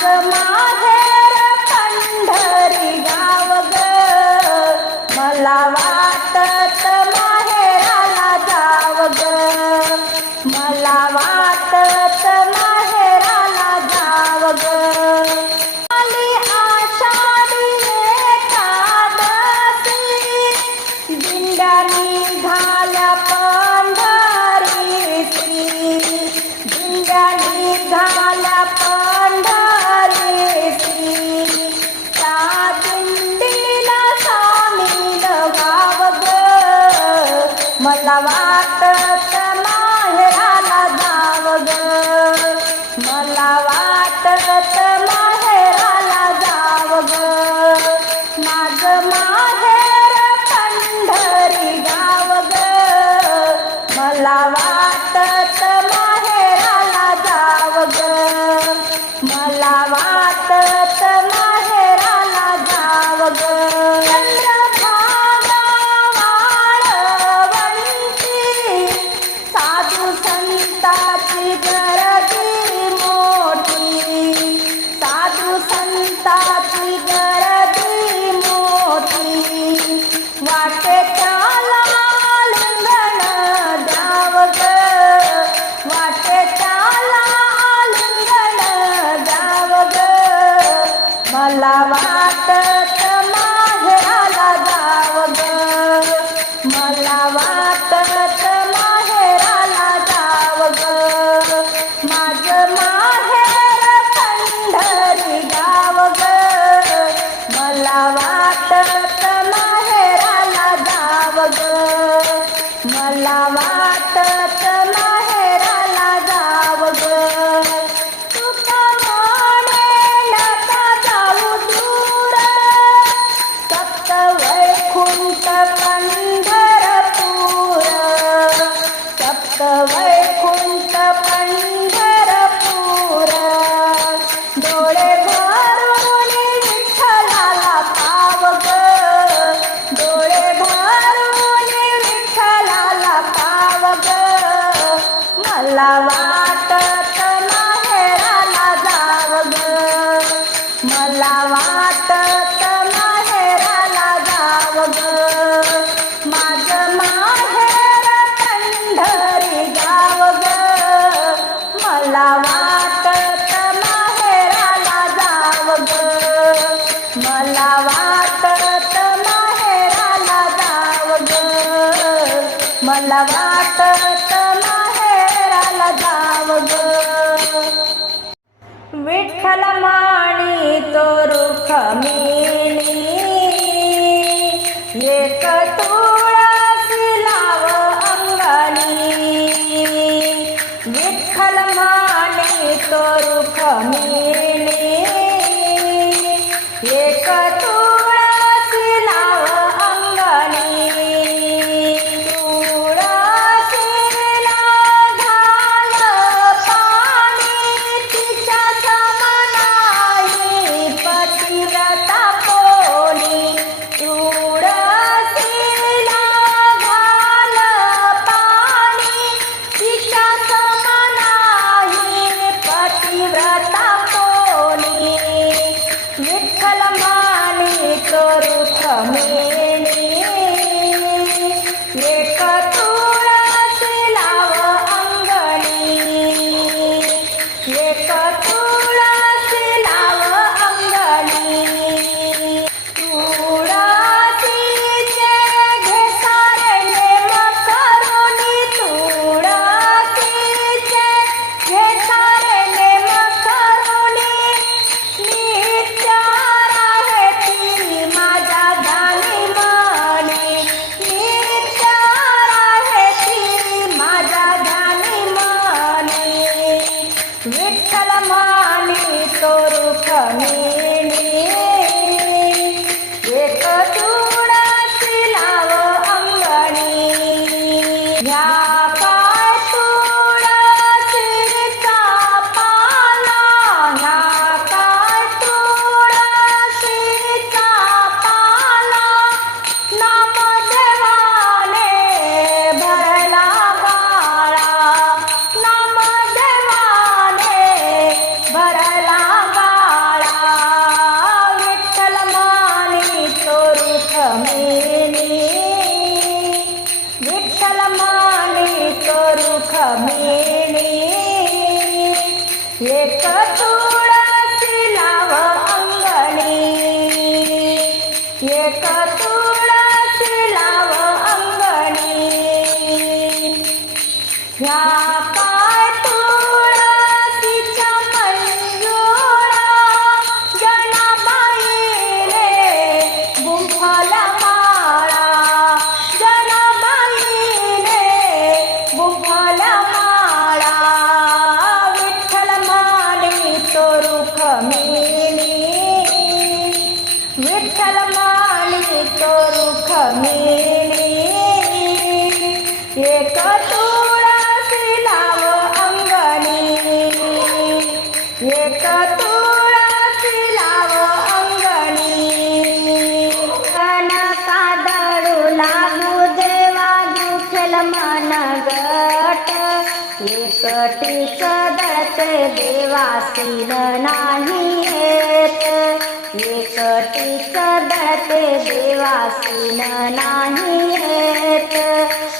Agama वाटत ba ba Vitthal माणी तो रुख ये कटो एकटीच दळते देवासीन नाही येत. एकटीच दळते देवासीन नाही येत.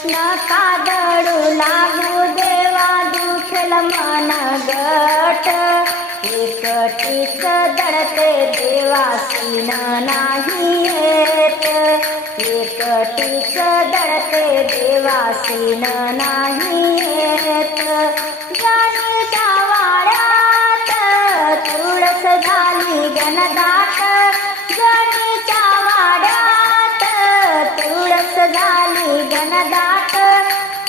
नका दडू लागू देवा दुखल मन गट. एकटीच दळते देवासीन नाही येत. एकटीच दळते देवासीन नाही येत. झाली गणदाट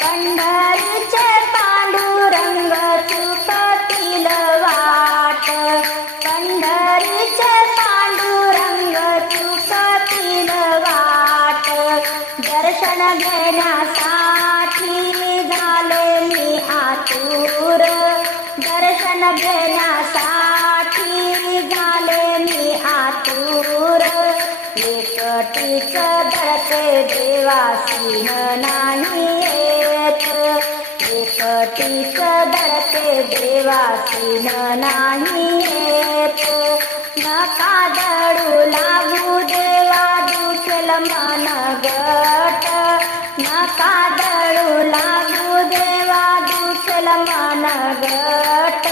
पंढरीचे पांडुरंग चुकतील वाट. पंढरीचे पांडुरंग चुकतील वाट. दर्शन घेण्यासाठी झाले मी आतुर. दर्शन घेण्यासाठी झाले मी आतुर. एकटीच दळते देवासीन नाही येत. एकटीच देवासीन नाही येत. नका दडू लागू देवा दुखेल मन गट. नका दडू लागू देवा दुखेल मन गट.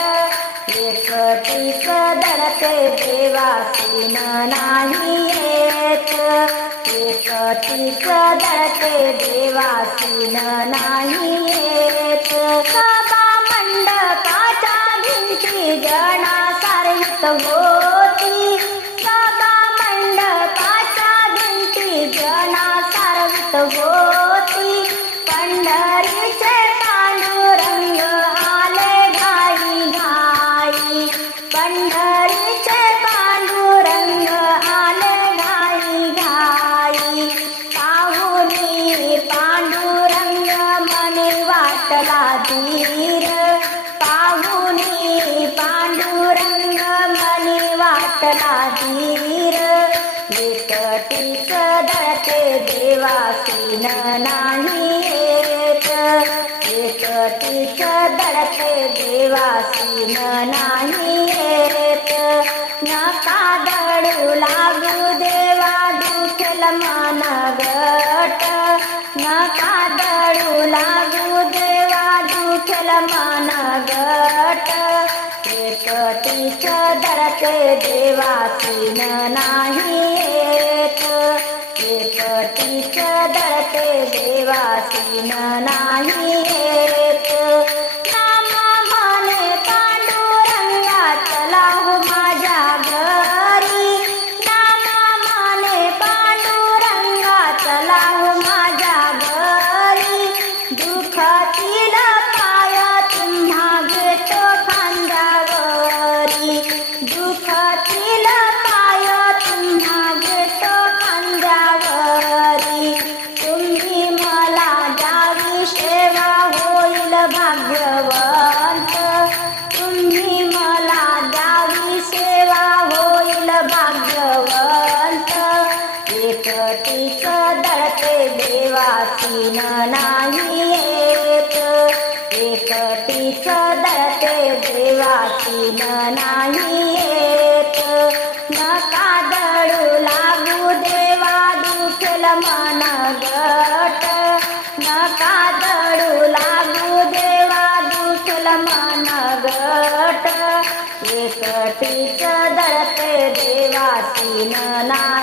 एकटीच धरते देवासीन नाही एकटीच दळते देवासीन नाही येत. सभा मंडपाच्या भिंती जणा सारहित होती. सभा मंडपाच्या भिंती जणा सारहित होती. वाटला धीर एकटीच दळते देवासीन नाही येत एकटीच दळते देवासीन नाही येत नका दडू लागू देवा दुखल मन गट. नका दडू लागू एकटीच दळते देवासीन नाही येत. एकटीच दळते देवासीन नाही येत. देवासीन नाही येत एकटीच दळते देवासीन नाही येत नका दळू लागू देवा दुखल मन गट. नका दळू लागू देवा दुखल मन गट. एकटीच दळते देवासीन नाही